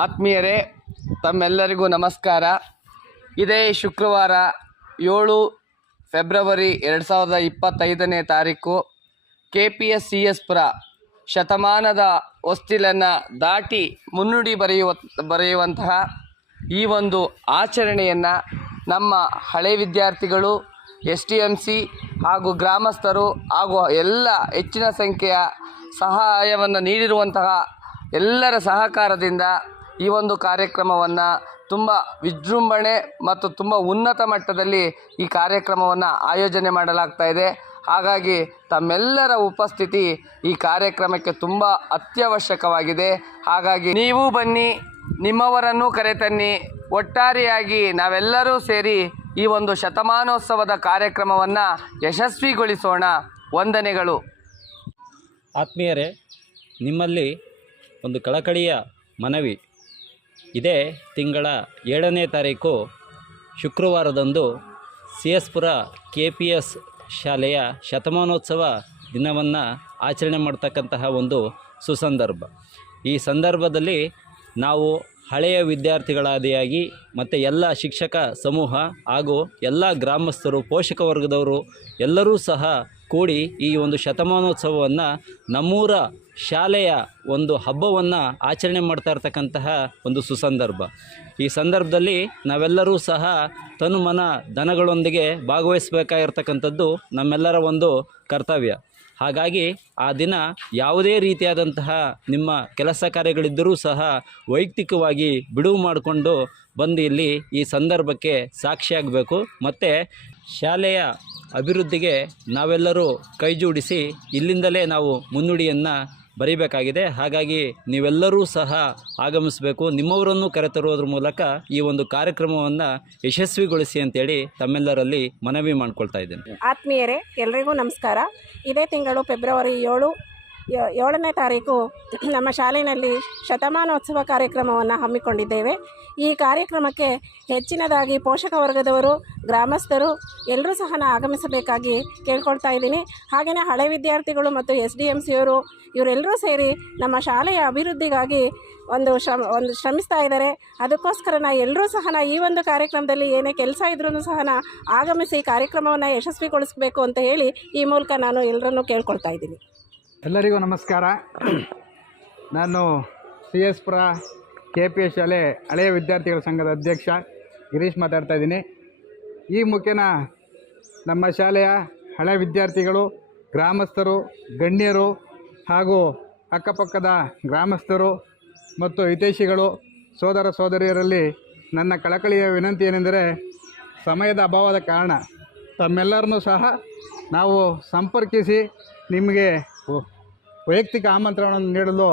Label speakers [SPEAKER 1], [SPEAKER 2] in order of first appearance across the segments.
[SPEAKER 1] ಆತ್ಮೀಯರೇ, ತಮ್ಮೆಲ್ಲರಿಗೂ ನಮಸ್ಕಾರ. ಇದೇ ಶುಕ್ರವಾರ ಏಳು ಫೆಬ್ರವರಿ ಎರಡು ಸಾವಿರದ ಇಪ್ಪತ್ತೈದನೇ ತಾರೀಕು. K P S C S Pura ಶತಮಾನದ ಹೊಸ್ತಿಲನ್ನು ದಾಟಿ ಮುನ್ನುಡಿ ಬರೆಯುವ, ಬರೆಯುವಂತಹ ಈ ಒಂದು ಆಚರಣೆಯನ್ನು ನಮ್ಮ ಹಳೆ ವಿದ್ಯಾರ್ಥಿಗಳು ಎಸ್ ಟಿ ಎಂ ಸಿ ಹಾಗೂ ಗ್ರಾಮಸ್ಥರು ಹಾಗೂ ಎಲ್ಲ ಹೆಚ್ಚಿನ ಸಂಖ್ಯೆಯ ಸಹಾಯವನ್ನು ನೀಡಿರುವಂತಹ ಎಲ್ಲರ ಸಹಕಾರದಿಂದ ಈ ಒಂದು ಕಾರ್ಯಕ್ರಮವನ್ನು ತುಂಬ ವಿಜೃಂಭಣೆ ಮತ್ತು ತುಂಬ ಉನ್ನತ ಮಟ್ಟದಲ್ಲಿ ಈ ಕಾರ್ಯಕ್ರಮವನ್ನು ಆಯೋಜನೆ ಮಾಡಲಾಗ್ತಾ ಇದೆ. ಹಾಗಾಗಿ ತಮ್ಮೆಲ್ಲರ ಉಪಸ್ಥಿತಿ ಈ ಕಾರ್ಯಕ್ರಮಕ್ಕೆ ತುಂಬ ಅತ್ಯವಶ್ಯಕವಾಗಿದೆ. ಹಾಗಾಗಿ ನೀವು ಬನ್ನಿ, ನಿಮ್ಮವರನ್ನು ಕರೆತನ್ನಿ. ಒಟ್ಟಾರೆಯಾಗಿ ನಾವೆಲ್ಲರೂ ಸೇರಿ ಈ ಒಂದು ಶತಮಾನೋತ್ಸವದ ಕಾರ್ಯಕ್ರಮವನ್ನು ಯಶಸ್ವಿಗೊಳಿಸೋಣ. ವಂದನೆಗಳು.
[SPEAKER 2] ಆತ್ಮೀಯರೇ, ನಿಮ್ಮಲ್ಲಿ ಒಂದು ಕಳಕಳಿಯ ಮನವಿ. ಇದೇ ತಿಂಗಳ ಏಳನೇ ತಾರೀಕು ಶುಕ್ರವಾರದಂದು C S Pura K P S ಶಾಲೆಯ ಶತಮಾನೋತ್ಸವ ದಿನವನ್ನು ಆಚರಣೆ ಮಾಡ್ತಕ್ಕಂತಹ ಒಂದು ಸುಸಂದರ್ಭ. ಈ ಸಂದರ್ಭದಲ್ಲಿ ನಾವು ಹಳೆಯ ವಿದ್ಯಾರ್ಥಿಗಳಾದಿಯಾಗಿ ಮತ್ತು ಎಲ್ಲ ಶಿಕ್ಷಕ ಸಮೂಹ ಹಾಗೂ ಎಲ್ಲ ಗ್ರಾಮಸ್ಥರು, ಪೋಷಕ ವರ್ಗದವರು ಎಲ್ಲರೂ ಸಹ ಕೂಡಿ ಈ ಒಂದು ಶತಮಾನೋತ್ಸವವನ್ನು ನಮ್ಮೂರ ಶಾಲೆಯ ಒಂದು ಹಬ್ಬವನ್ನು ಆಚರಣೆ ಮಾಡ್ತಾ ಇರ್ತಕ್ಕಂತಹ ಒಂದು ಸುಸಂದರ್ಭ. ಈ ಸಂದರ್ಭದಲ್ಲಿ ನಾವೆಲ್ಲರೂ ಸಹ ತನು ಮನ ದನಗಳೊಂದಿಗೆ ಭಾಗವಹಿಸಬೇಕಾಗಿರ್ತಕ್ಕಂಥದ್ದು ನಮ್ಮೆಲ್ಲರ ಒಂದು ಕರ್ತವ್ಯ. ಹಾಗಾಗಿ ಆ ದಿನ ಯಾವುದೇ ರೀತಿಯಾದಂತಹ ನಿಮ್ಮ ಕೆಲಸ ಕಾರ್ಯಗಳಿದ್ದರೂ ಸಹ ವೈಯಕ್ತಿಕವಾಗಿ ಬಿಡುವು ಮಾಡಿಕೊಂಡು ಬಂದು ಇಲ್ಲಿ ಈ ಸಂದರ್ಭಕ್ಕೆ ಸಾಕ್ಷಿಯಾಗಬೇಕು. ಮತ್ತು ಶಾಲೆಯ ಅಭಿವೃದ್ಧಿಗೆ ನಾವೆಲ್ಲರೂ ಕೈಜೋಡಿಸಿ ಇಲ್ಲಿಂದಲೇ ನಾವು ಮುನ್ನುಡಿಯನ್ನು ಬರೀಬೇಕಾಗಿದೆ. ಹಾಗಾಗಿ ನೀವೆಲ್ಲರೂ ಸಹ ಆಗಮಿಸಬೇಕು. ನಿಮ್ಮವರನ್ನು ಕರೆತರುವುದ್ರ ಮೂಲಕ ಈ ಒಂದು ಕಾರ್ಯಕ್ರಮವನ್ನು ಯಶಸ್ವಿಗೊಳಿಸಿ ಅಂತೇಳಿ ತಮ್ಮೆಲ್ಲರಲ್ಲಿ ಮನವಿ ಮಾಡ್ಕೊಳ್ತಾ ಇದ್ದೇನೆ.
[SPEAKER 3] ಆತ್ಮೀಯರೇ, ಎಲ್ರಿಗೂ ನಮಸ್ಕಾರ. ಇದೇ ತಿಂಗಳು ಫೆಬ್ರವರಿ ಏಳು ಏಳನೇ ತಾರೀಕು ನಮ್ಮ ಶಾಲೆಯಲ್ಲಿ ಶತಮಾನೋತ್ಸವ ಕಾರ್ಯಕ್ರಮವನ್ನು ಹಮ್ಮಿಕೊಂಡಿದ್ದೇವೆ. ಈ ಕಾರ್ಯಕ್ರಮಕ್ಕೆ ಹೆಚ್ಚಿನದಾಗಿ ಪೋಷಕ ವರ್ಗದವರು, ಗ್ರಾಮಸ್ಥರು ಎಲ್ಲರೂ ಸಹ ನಾನು ಆಗಮಿಸಬೇಕಾಗಿ ಕೇಳ್ಕೊಳ್ತಾ ಇದ್ದೀನಿ. ಹಾಗೆಯೇ ಹಳೆ ವಿದ್ಯಾರ್ಥಿಗಳು ಮತ್ತು ಎಸ್ ಡಿ ಎಂ ಸಿಯವರು ಇವರೆಲ್ಲರೂ ಸೇರಿ ನಮ್ಮ ಶಾಲೆಯ ಅಭಿವೃದ್ಧಿಗಾಗಿ ಒಂದು ಶ್ರಮ, ಒಂದು ಶ್ರಮಿಸ್ತಾ ಇದ್ದಾರೆ. ಅದಕ್ಕೋಸ್ಕರ ನಾ ಎಲ್ಲರೂ ಸಹ ನಾ ಈ ಒಂದು ಕಾರ್ಯಕ್ರಮದಲ್ಲಿ ಏನೇ ಕೆಲಸ ಇದ್ರೂ ಸಹ ನಾ ಆಗಮಿಸಿ ಕಾರ್ಯಕ್ರಮವನ್ನು ಯಶಸ್ವಿಗೊಳಿಸಬೇಕು ಅಂತ ಹೇಳಿ ಈ ಮೂಲಕ ನಾನು ಎಲ್ಲರನ್ನೂ ಕೇಳ್ಕೊಳ್ತಾ ಇದ್ದೀನಿ.
[SPEAKER 4] ಎಲ್ಲರಿಗೂ ನಮಸ್ಕಾರ. ನಾನು C S Pura K P S ಶಾಲೆ ಹಳೆಯ ವಿದ್ಯಾರ್ಥಿಗಳ ಸಂಘದ ಅಧ್ಯಕ್ಷ ಗಿರೀಶ್ ಮಾತಾಡ್ತಾ ಇದ್ದೀನಿ. ಈ ಮುಖೇನ ನಮ್ಮ ಶಾಲೆಯ ಹಳೆ ವಿದ್ಯಾರ್ಥಿಗಳು, ಗ್ರಾಮಸ್ಥರು, ಗಣ್ಯರು ಹಾಗೂ ಅಕ್ಕಪಕ್ಕದ ಗ್ರಾಮಸ್ಥರು ಮತ್ತು ಹಿತೈಷಿಗಳು, ಸೋದರ ಸೋದರಿಯರಲ್ಲಿ ನನ್ನ ಕಳಕಳಿಯ ವಿನಂತಿ ಏನೆಂದರೆ ಸಮಯದ ಅಭಾವದ ಕಾರಣ ತಮ್ಮೆಲ್ಲರನ್ನೂ ಸಹ ನಾವು ಸಂಪರ್ಕಿಸಿ ನಿಮಗೆ ವೈಯಕ್ತಿಕ ಆಮಂತ್ರಣವನ್ನು ನೀಡಲು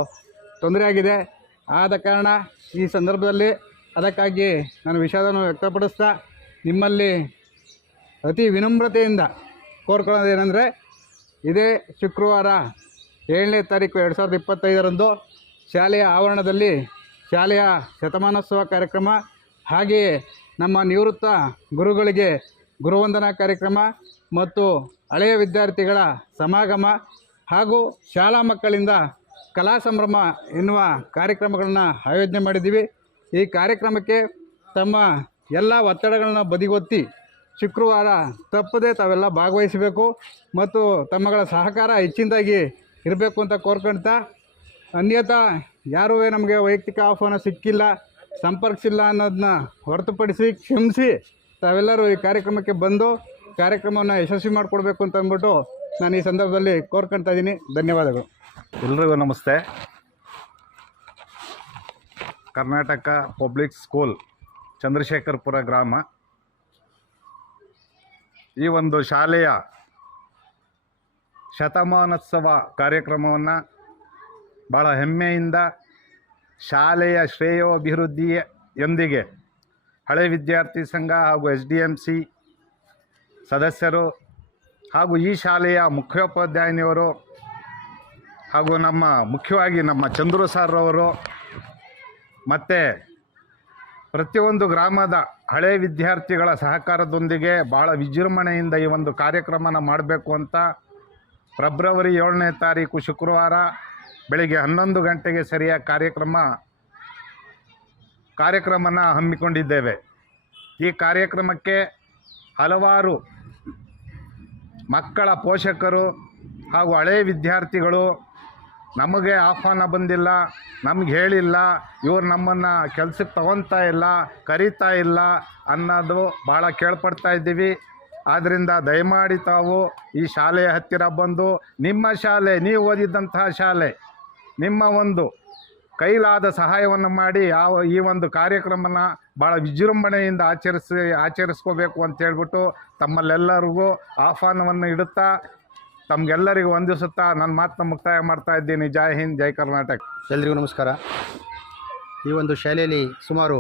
[SPEAKER 4] ತೊಂದರೆಯಾಗಿದೆ. ಆದ ಕಾರಣ ಈ ಸಂದರ್ಭದಲ್ಲಿ ಅದಕ್ಕಾಗಿ ನಾನು ವಿಷಾದವನ್ನು ವ್ಯಕ್ತಪಡಿಸ್ತಾ ನಿಮ್ಮಲ್ಲಿ ಅತಿ ವಿನಮ್ರತೆಯಿಂದ ಕೋರ್ಕೊಳ್ಳೋದೇನೆಂದರೆ ಇದೇ ಶುಕ್ರವಾರ ಏಳನೇ ತಾರೀಕು ಎರಡು ಸಾವಿರದ ಇಪ್ಪತ್ತೈದರಂದು ಶಾಲೆಯ ಆವರಣದಲ್ಲಿ ಶಾಲೆಯ ಶತಮಾನೋತ್ಸವ ಕಾರ್ಯಕ್ರಮ ಹಾಗೆಯೇ ನಮ್ಮ ನಿವೃತ್ತ ಗುರುಗಳಿಗೆ ಗುರುವಂದನಾ ಕಾರ್ಯಕ್ರಮ ಮತ್ತು ಹಳೆಯ ವಿದ್ಯಾರ್ಥಿಗಳ ಸಮಾಗಮ ಹಾಗೂ ಶಾಲಾ ಮಕ್ಕಳಿಂದ ಕಲಾ ಸಂಭ್ರಮ ಎನ್ನುವ ಕಾರ್ಯಕ್ರಮಗಳನ್ನು ಆಯೋಜನೆ ಮಾಡಿದ್ದೀವಿ. ಈ ಕಾರ್ಯಕ್ರಮಕ್ಕೆ ತಮ್ಮ ಎಲ್ಲ ಒತ್ತಡಗಳನ್ನ ಬದಿಗೊತ್ತಿ ಶುಕ್ರವಾರ ತಪ್ಪದೆ ತಾವೆಲ್ಲ ಭಾಗವಹಿಸಬೇಕು ಮತ್ತು ತಮ್ಮಗಳ ಸಹಕಾರ ಹೆಚ್ಚಿನದಾಗಿ ಇರಬೇಕು ಅಂತ ಕೋರ್ಕೊಳ್ತಾ ಅನ್ಯಥಾ ಯಾರೂ ನಮಗೆ ವೈಯಕ್ತಿಕ ಆಹ್ವಾನ ಸಿಕ್ಕಿಲ್ಲ, ಸಂಪರ್ಕಿಸಿಲ್ಲ ಅನ್ನೋದನ್ನ ಹೊರತುಪಡಿಸಿ ಕ್ಷಮಿಸಿ ತಾವೆಲ್ಲರೂ ಈ ಕಾರ್ಯಕ್ರಮಕ್ಕೆ ಬಂದು ಕಾರ್ಯಕ್ರಮವನ್ನು ಯಶಸ್ವಿ ಮಾಡಿಕೊಡ್ಬೇಕು ಅಂತ ಅಂದ್ಬಿಟ್ಟು ನಾನು ಈ ಸಂದರ್ಭದಲ್ಲಿ ಕೋರ್ಕೊಳ್ತಾ ಇದ್ದೀನಿ. ಧನ್ಯವಾದಗಳು.
[SPEAKER 5] ಎಲ್ರಿಗೂ ನಮಸ್ತೆ. ಕರ್ನಾಟಕ ಪಬ್ಲಿಕ್ ಸ್ಕೂಲ್, ಚಂದ್ರಶೇಖರ್ಪುರ ಗ್ರಾಮ. ಈ ಒಂದು ಶಾಲೆಯ ಶತಮಾನೋತ್ಸವ ಕಾರ್ಯಕ್ರಮವನ್ನು ಭಾಳ ಹೆಮ್ಮೆಯಿಂದ ಶಾಲೆಯ ಶ್ರೇಯೋಭಿವೃದ್ಧಿಯೊಂದಿಗೆ ಹಳೆ ವಿದ್ಯಾರ್ಥಿ ಸಂಘ ಹಾಗೂ ಎಸ್ ಡಿ ಎಂ ಸಿ ಸದಸ್ಯರು ಹಾಗೂ ಈ ಶಾಲೆಯ ಮುಖ್ಯೋಪಾಧ್ಯಾಯಿನಿಯವರು ಹಾಗೂ ನಮ್ಮ ಮುಖ್ಯವಾಗಿ ನಮ್ಮ ಚಂದ್ರು ಸಾರ್ರವರು ಮತ್ತು ಪ್ರತಿಯೊಂದು ಗ್ರಾಮದ ಹಳೆ ವಿದ್ಯಾರ್ಥಿಗಳ ಸಹಕಾರದೊಂದಿಗೆ ಭಾಳ ವಿಜೃಂಭಣೆಯಿಂದ ಈ ಒಂದು ಕಾರ್ಯಕ್ರಮನ ಮಾಡಬೇಕು ಅಂತ ಫೆಬ್ರವರಿ ಏಳನೇ ತಾರೀಕು ಶುಕ್ರವಾರ ಬೆಳಿಗ್ಗೆ ಹನ್ನೊಂದು ಗಂಟೆಗೆ ಸರಿಯಾಗಿ ಕಾರ್ಯಕ್ರಮ, ಕಾರ್ಯಕ್ರಮನ ಹಮ್ಮಿಕೊಂಡಿದ್ದೇವೆ. ಈ ಕಾರ್ಯಕ್ರಮಕ್ಕೆ ಹಲವಾರು ಮಕ್ಕಳ ಪೋಷಕರು ಹಾಗೂ ಹಳೆ ವಿದ್ಯಾರ್ಥಿಗಳು ನಮಗೆ ಆಹ್ವಾನ ಬಂದಿಲ್ಲ, ನಮ್ಗೆ ಹೇಳಿಲ್ಲ, ಇವರು ನಮ್ಮನ್ನು ಕೆಲ್ಸಕ್ಕೆ ತಗೊತಾ ಇಲ್ಲ, ಕರೀತಾ ಇಲ್ಲ ಅನ್ನೋದು ಭಾಳ ಕೇಳ್ಪಡ್ತಾ ಇದ್ದೀವಿ. ಆದ್ದರಿಂದ ದಯಮಾಡಿ ತಾವು ಈ ಶಾಲೆಯ ಹತ್ತಿರ ಬಂದು, ನಿಮ್ಮ ಶಾಲೆ, ನೀವು ಓದಿದ್ದಂತಹ ಶಾಲೆ, ನಿಮ್ಮ ಒಂದು ಕೈಲಾದ ಸಹಾಯವನ್ನು ಮಾಡಿ ಯಾವ ಈ ಒಂದು ಕಾರ್ಯಕ್ರಮನ ಭಾಳ ವಿಜೃಂಭಣೆಯಿಂದ ಆಚರಿಸಿ, ಆಚರಿಸ್ಕೋಬೇಕು ಅಂತ ಹೇಳ್ಬಿಟ್ಟು ತಮ್ಮಲ್ಲೆಲ್ಲರಿಗೂ ಆಹ್ವಾನವನ್ನು ಇಡುತ್ತಾ ತಮಗೆಲ್ಲರಿಗೂ ವಂದಿಸುತ್ತಾ ನನ್ನ ಮಾತನ್ನ ಮುಕ್ತಾಯ ಮಾಡ್ತಾ ಇದ್ದೀನಿ. ಜೈ ಹಿಂದ್, ಜೈ ಕರ್ನಾಟಕ.
[SPEAKER 6] ಎಲ್ರಿಗೂ ನಮಸ್ಕಾರ. ಈ ಒಂದು ಶಾಲೆಯಲ್ಲಿ ಸುಮಾರು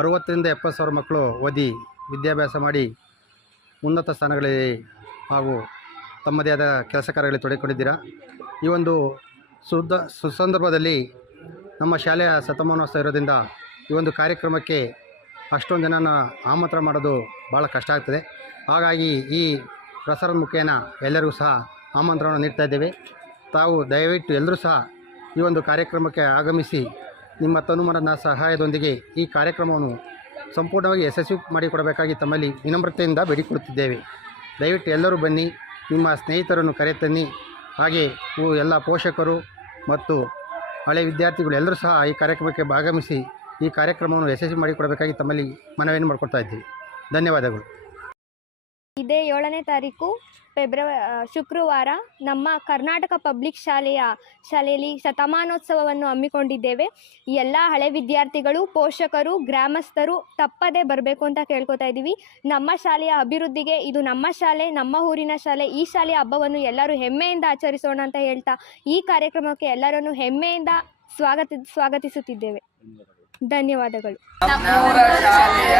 [SPEAKER 6] ಅರುವತ್ತರಿಂದ ಎಪ್ಪತ್ತು ಸಾವಿರ ಮಕ್ಕಳು ಓದಿ ವಿದ್ಯಾಭ್ಯಾಸ ಮಾಡಿ ಉನ್ನತ ಸ್ಥಾನಗಳಲ್ಲಿ ಹಾಗೂ ತಮ್ಮದೇ ಆದ ಕೆಲಸ ಕಾರ್ಯಗಳಲ್ಲಿ ತೊಡಗಿಕೊಂಡಿದ್ದೀರಾ? ಈ ಒಂದು ಸುದ್ದ, ಸುಸಂದರ್ಭದಲ್ಲಿ ನಮ್ಮ ಶಾಲೆಯ ಶತಮಾನೋತ್ಸವ ಇರೋದ್ರಿಂದ ಈ ಒಂದು ಕಾರ್ಯಕ್ರಮಕ್ಕೆ ಅಷ್ಟೊಂದು ಜನನ ಆಮಂತ್ರಣ ಮಾಡೋದು ಭಾಳ ಕಷ್ಟ ಆಗ್ತದೆ. ಹಾಗಾಗಿ ಈ ಪ್ರಸಾರದ ಮುಖೇನ ಎಲ್ಲರಿಗೂ ಸಹ ಆಮಂತ್ರಣವನ್ನು ನೀಡ್ತಾ ಇದ್ದೇವೆ. ತಾವು ದಯವಿಟ್ಟು ಎಲ್ಲರೂ ಸಹ ಈ ಒಂದು ಕಾರ್ಯಕ್ರಮಕ್ಕೆ ಆಗಮಿಸಿ ನಿಮ್ಮ ತನುಮನದ ಸಹಾಯದೊಂದಿಗೆ ಈ ಕಾರ್ಯಕ್ರಮವನ್ನು ಸಂಪೂರ್ಣವಾಗಿ ಯಶಸ್ವಿ ಮಾಡಿಕೊಡಬೇಕಾಗಿ ತಮ್ಮಲ್ಲಿ ವಿನಮ್ರತೆಯಿಂದ ಬೇಡಿಕೊಳ್ಳುತ್ತಿದ್ದೇವೆ. ದಯವಿಟ್ಟು ಎಲ್ಲರೂ ಬನ್ನಿ, ನಿಮ್ಮ ಸ್ನೇಹಿತರನ್ನು ಕರೆತನ್ನಿ. ಹಾಗೆ ಇವು ಎಲ್ಲ ಪೋಷಕರು ಮತ್ತು ಹಳೆ ವಿದ್ಯಾರ್ಥಿಗಳು ಎಲ್ಲರೂ ಸಹ ಈ ಕಾರ್ಯಕ್ರಮಕ್ಕೆ ಭಾಗವಹಿಸಿ ಈ ಕಾರ್ಯಕ್ರಮವನ್ನು ಯಶಸ್ವಿ ಮಾಡಿಕೊಡಬೇಕಾಗಿ ತಮ್ಮಲ್ಲಿ ಮನವಿಯನ್ನು ಮಾಡಿಕೊಡ್ತಾ ಇದ್ದೀವಿ. ಧನ್ಯವಾದಗಳು.
[SPEAKER 7] ಇದೇ ಏಳನೇ ತಾರೀಕು ಫೆಬ್ರವ ಶುಕ್ರವಾರ ನಮ್ಮ ಕರ್ನಾಟಕ ಪಬ್ಲಿಕ್ ಶಾಲೆಯ, ಶಾಲೆಯಲ್ಲಿ ಶತಮಾನೋತ್ಸವವನ್ನು ಹಮ್ಮಿಕೊಂಡಿದ್ದೇವೆ. ಎಲ್ಲ ಹಳೆ ವಿದ್ಯಾರ್ಥಿಗಳು, ಪೋಷಕರು, ಗ್ರಾಮಸ್ಥರು ತಪ್ಪದೇ ಬರಬೇಕು ಅಂತ ಕೇಳ್ಕೊತಾ ಇದ್ದೀವಿ. ನಮ್ಮ ಶಾಲೆಯ ಅಭಿವೃದ್ಧಿಗೆ ಇದು ನಮ್ಮ ಶಾಲೆ, ನಮ್ಮ ಊರಿನ ಶಾಲೆ, ಈ ಶಾಲೆಯ ಹಬ್ಬವನ್ನು ಎಲ್ಲರೂ ಹೆಮ್ಮೆಯಿಂದ ಆಚರಿಸೋಣ ಅಂತ ಹೇಳ್ತಾ ಈ ಕಾರ್ಯಕ್ರಮಕ್ಕೆ ಎಲ್ಲರನ್ನು ಹೆಮ್ಮೆಯಿಂದ ಸ್ವಾಗತ, ಸ್ವಾಗತಿಸುತ್ತಿದ್ದೇವೆ. ಧನ್ಯವಾದಗಳು.
[SPEAKER 1] ಶಾಲೆಯ